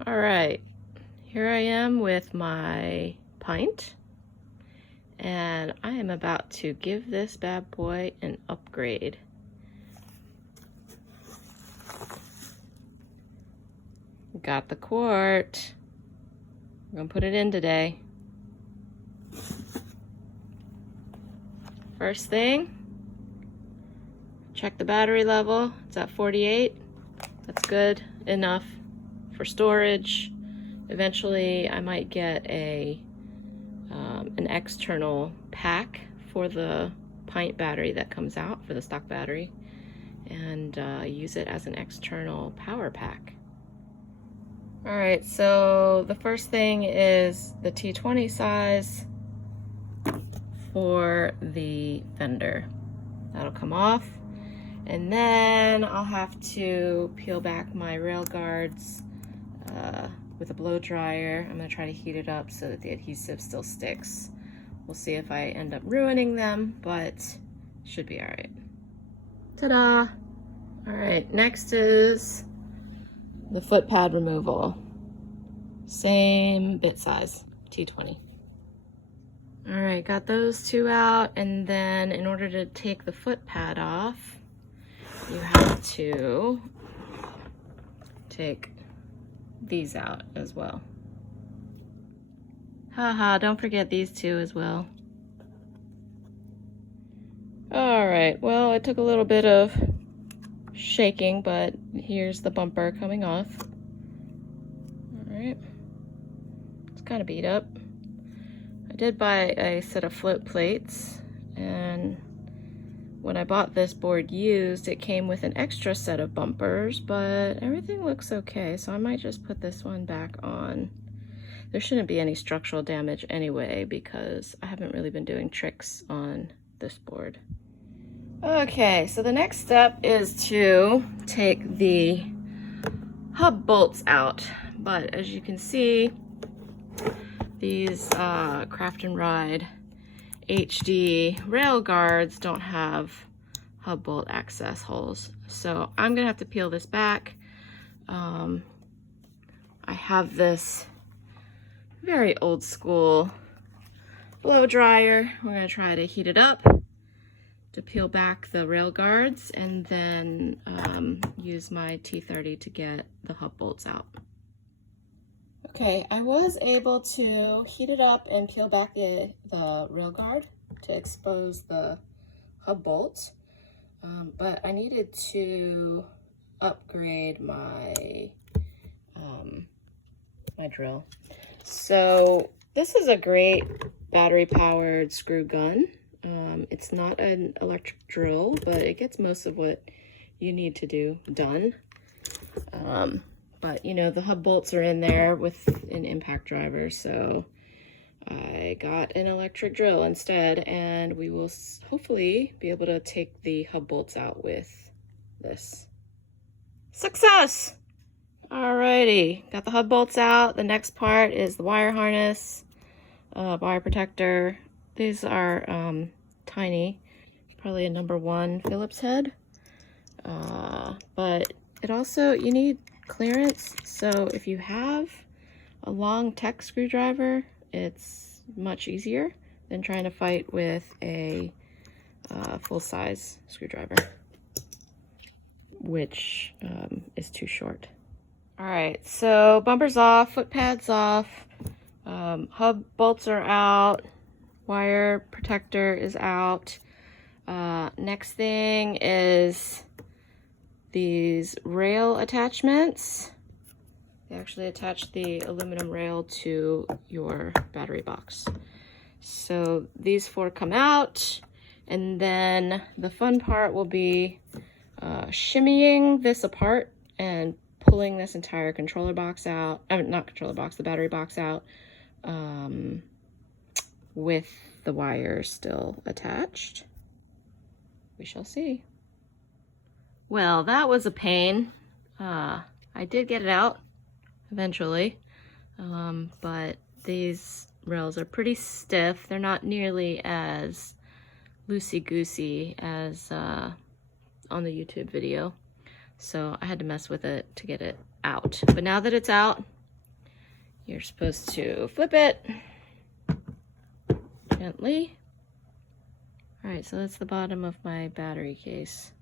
All right, here I am with my pint, and I am about to give this bad boy an upgrade. Got the quart. I'm gonna put it in today. First thing, check the battery level. It's at 48. That's good enough for storage. Eventually I might get an external pack for the pint battery that comes out, for the stock battery, and use it as an external power pack. All right, so the first thing is the T20 size for the fender. That'll come off. And then I'll have to peel back my rail guards with a blow dryer. I'm gonna try to heat it up so that the adhesive still sticks. We'll see if I end up ruining them, but should be all right. Ta-da! All right, next is the foot pad removal. Same bit size, T20. All right, got those two out, and then in order to take the foot pad off, you have to take these out as well. Haha, don't forget these two as well. All right, well, it took a little bit of shaking, but here's the bumper coming off. All right, it's kind of beat up. I did buy a set of float plates, and when I bought this board used, it came with an extra set of bumpers, but everything looks okay, so I might just put this one back on. There shouldn't be any structural damage anyway, because I haven't really been doing tricks on this board. Okay, so the next step is to take the hub bolts out, but as you can see, these Craft and Ride HD rail guards don't have hub bolt access holes, so I'm gonna have to peel this back. I have this very old school blow dryer. We're gonna try to heat it up to peel back the rail guards, and then use my T30 to get the hub bolts out. Okay, I was able to heat it up and peel back the rail guard to expose the hub bolt, but I needed to upgrade my my drill. So this is a great battery powered screw gun. It's not an electric drill, but it gets most of what you need to do done. But you know, the hub bolts are in there with an impact driver, so I got an electric drill instead, and we will hopefully be able to take the hub bolts out with this. Success! Alrighty, got the hub bolts out. The next part is the wire harness, wire protector. These are tiny, probably a #1 Phillips head, but it also, you need clearance, so if you have a long tech screwdriver, it's much easier than trying to fight with a full-size screwdriver, which is too short. All right, so bumpers off, foot pads off, hub bolts are out, wire protector is out. Next thing is these rail attachments. They actually attach the aluminum rail to your battery box. So these 4 come out, and then the fun part will be shimmying this apart and pulling this entire controller box out, not controller box, the battery box out, with the wires still attached. We shall see. Well, that was a pain. I did get it out eventually, but these rails are pretty stiff. They're not nearly as loosey-goosey as on the YouTube video, so I had to mess with it to get it out. But now that it's out, You're supposed to flip it gently. All right, so that's the bottom of my battery case.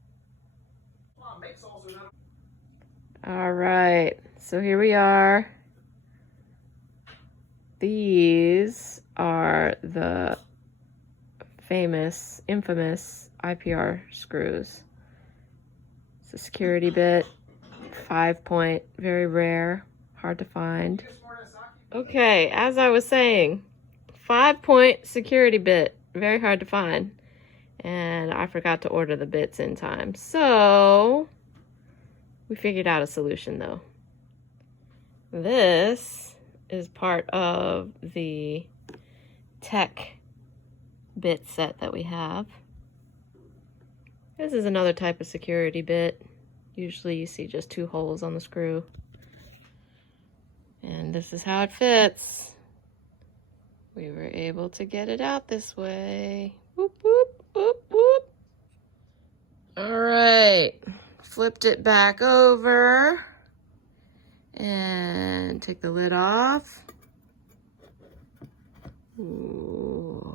All right, so here we are. These are the infamous IPR screws. It's a security bit, 5-point, very rare, hard to find. Okay, as I was saying, 5-point security bit, very hard to find. And I forgot to order the bits in time. So we figured out a solution though. This is part of the tech bit set that we have. This is another type of security bit. Usually you see just 2 holes on the screw. And this is how it fits. We were able to get it out this way. Whoop, whoop, whoop, whoop. All right, flipped it back over and take the lid off. Ooh.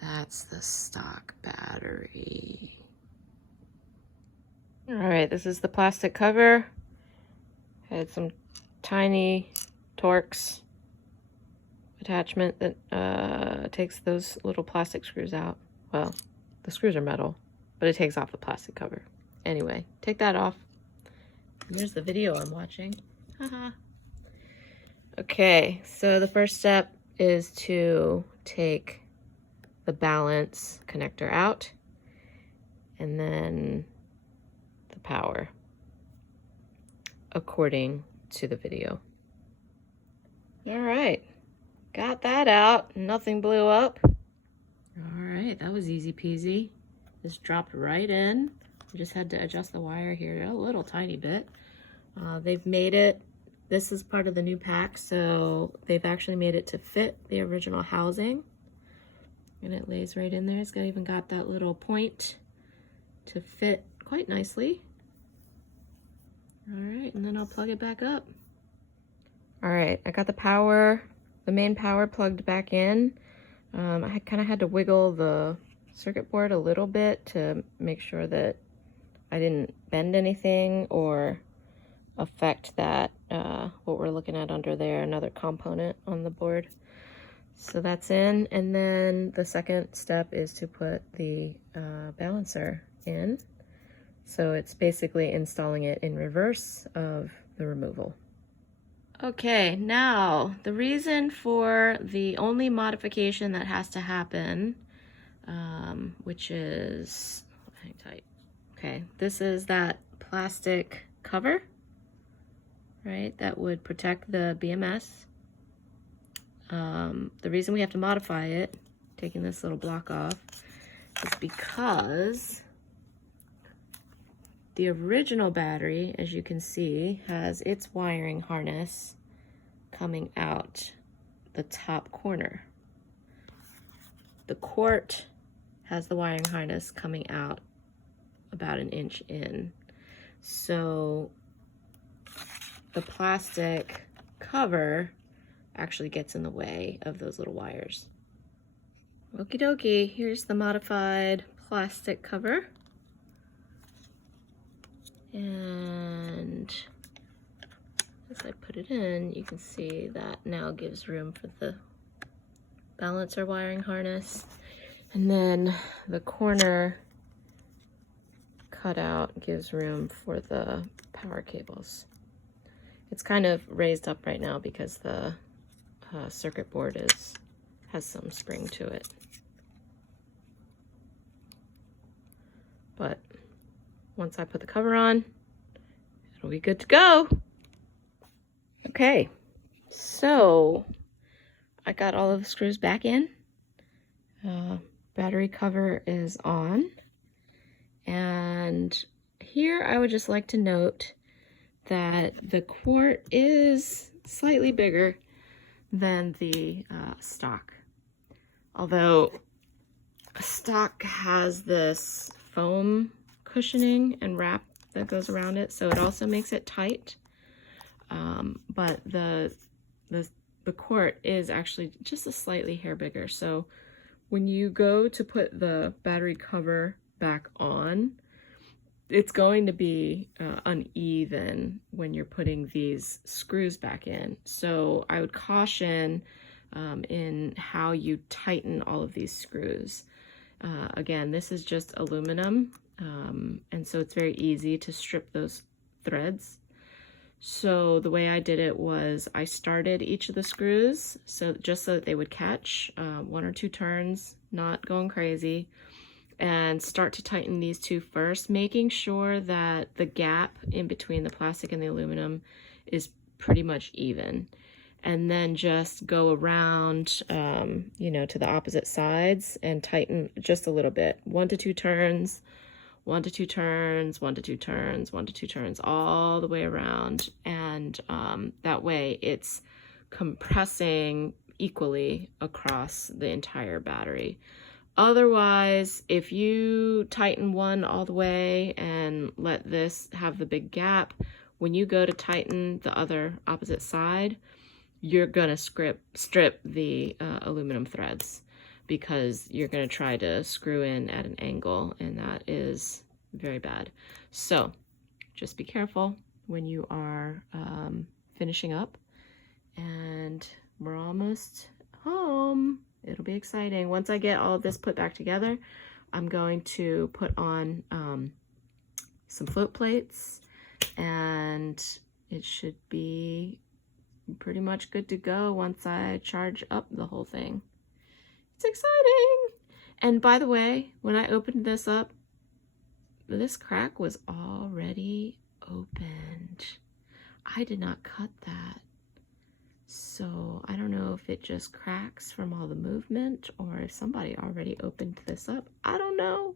That's the stock battery. All right, this is the plastic cover. Had some tiny Torx attachment that takes those little plastic screws out. Well, the screws are metal, but it takes off the plastic cover. Anyway, take that off. Here's the video I'm watching. Haha. Okay, so the first step is to take the balance connector out and then the power according to the video. All right, got that out. Nothing blew up. All right, that was easy peasy. Just dropped right in. I just had to adjust the wire here a little tiny bit. They've made it, this is part of the new pack, so they've actually made it to fit the original housing. And it lays right in there. It's even got that little point to fit quite nicely. All right, and then I'll plug it back up. All right, I got the main power plugged back in. I kind of had to wiggle the circuit board a little bit to make sure that I didn't bend anything or affect that, what we're looking at under there, another component on the board. So that's in, and then the second step is to put the balancer in. So it's basically installing it in reverse of the removal. Okay, now the reason for the only modification that has to happen, which is, hang tight. Okay, this is that plastic cover, right, that would protect the BMS. The reason we have to modify it, taking this little block off, is because the original battery, as you can see, has its wiring harness coming out the top corner. The Quart has the wiring harness coming out about 1 inch in. So the plastic cover actually gets in the way of those little wires. Okie dokie, here's the modified plastic cover. And as I put it in, you can see that now gives room for the balancer wiring harness. And then the corner cutout gives room for the power cables. It's kind of raised up right now because the circuit board has some spring to it. But once I put the cover on, it'll be good to go. Okay, so I got all of the screws back in. Battery cover is on. And here I would just like to note that the Quart is slightly bigger than the stock. Although stock has this foam cushioning and wrap that goes around it, so it also makes it tight. but the Quart is actually just a slightly hair bigger. So when you go to put the battery cover back on, it's going to be uneven when you're putting these screws back in. So I would caution in how you tighten all of these screws. Again, this is just aluminum, and so it's very easy to strip those threads. So the way I did it was I started each of the screws just so that they would catch, 1 or 2 turns, not going crazy, and start to tighten these 2 first, making sure that the gap in between the plastic and the aluminum is pretty much even. And then just go around, you know, to the opposite sides and tighten just a little bit. 1 to 2 turns, 1 to 2 turns, 1 to 2 turns, 1 to 2 turns, all the way around. And that way it's compressing equally across the entire battery. Otherwise, if you tighten one all the way and let this have the big gap, when you go to tighten the other opposite side, you're gonna strip the aluminum threads, because you're going to try to screw in at an angle, and that is very bad. So just be careful when you are finishing up, and we're almost home. It'll be exciting. Once I get all of this put back together, I'm going to put on some float plates, and it should be pretty much good to go once I charge up the whole thing. It's exciting. And by the way, when I opened this up, this crack was already opened. I did not cut that. So I don't know if it just cracks from all the movement or if somebody already opened this up. I don't know.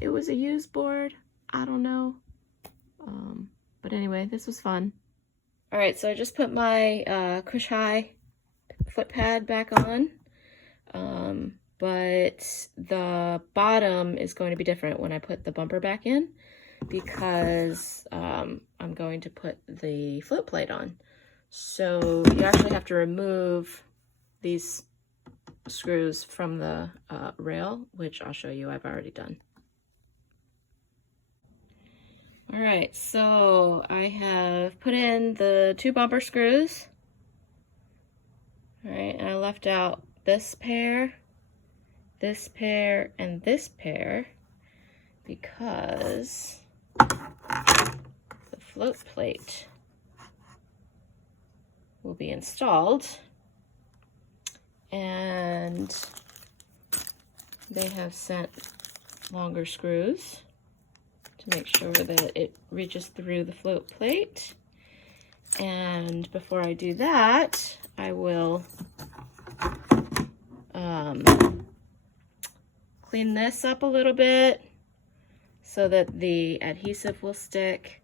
It was a used board. I don't know. But anyway, this was fun. All right, so I just put my Cush High foot pad back on. But the bottom is going to be different when I put the bumper back in, because I'm going to put the float plate on. So you actually have to remove these screws from the rail, which I'll show you I've already done. All right, so I have put in the 2 bumper screws. All right, and I left out this pair, and this pair, because the float plate will be installed, and they have sent longer screws to make sure that it reaches through the float plate. And before I do that, I will clean this up a little bit so that the adhesive will stick.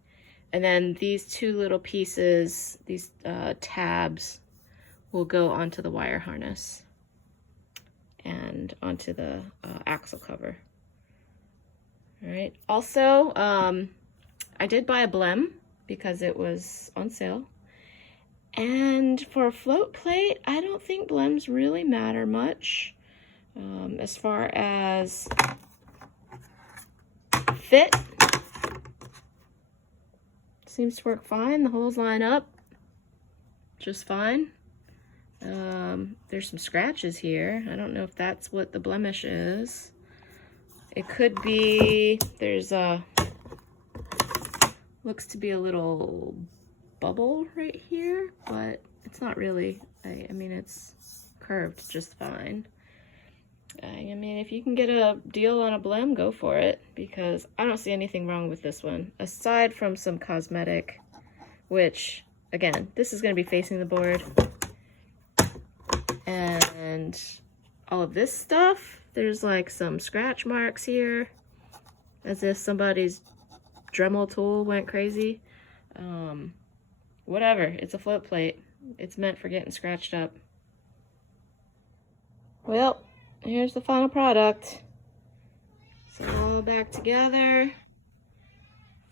And then these 2 little pieces, these tabs, will go onto the wire harness and onto the axle cover. All right. Also, I did buy a blem because it was on sale. And for a float plate, I don't think blems really matter much as far as fit. Seems to work fine. The holes line up just fine. There's some scratches here. I don't know if that's what the blemish is. It could be, there's looks to be a little bubble right here, but it's not really. I mean, it's curved just fine. I mean, if you can get a deal on a blem, go for it, because I don't see anything wrong with this one, aside from some cosmetic, which, again, this is going to be facing the board. And all of this stuff, there's like some scratch marks here, as if somebody's Dremel tool went crazy. Whatever, it's a float plate. It's meant for getting scratched up. Well, here's the final product. It's all back together.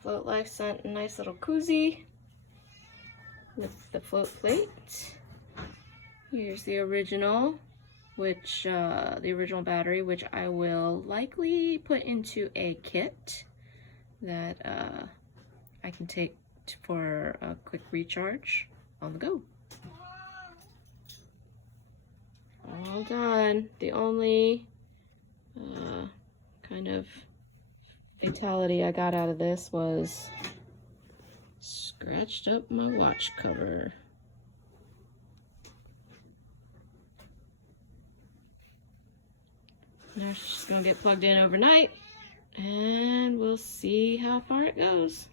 Float Life sent a nice little koozie with the float plate. Here's the original, which the original battery, which I will likely put into a kit that I can take for a quick recharge on the go. All done. The only kind of fatality I got out of this was scratched up my watch cover. Now it's just gonna get plugged in overnight and we'll see how far it goes.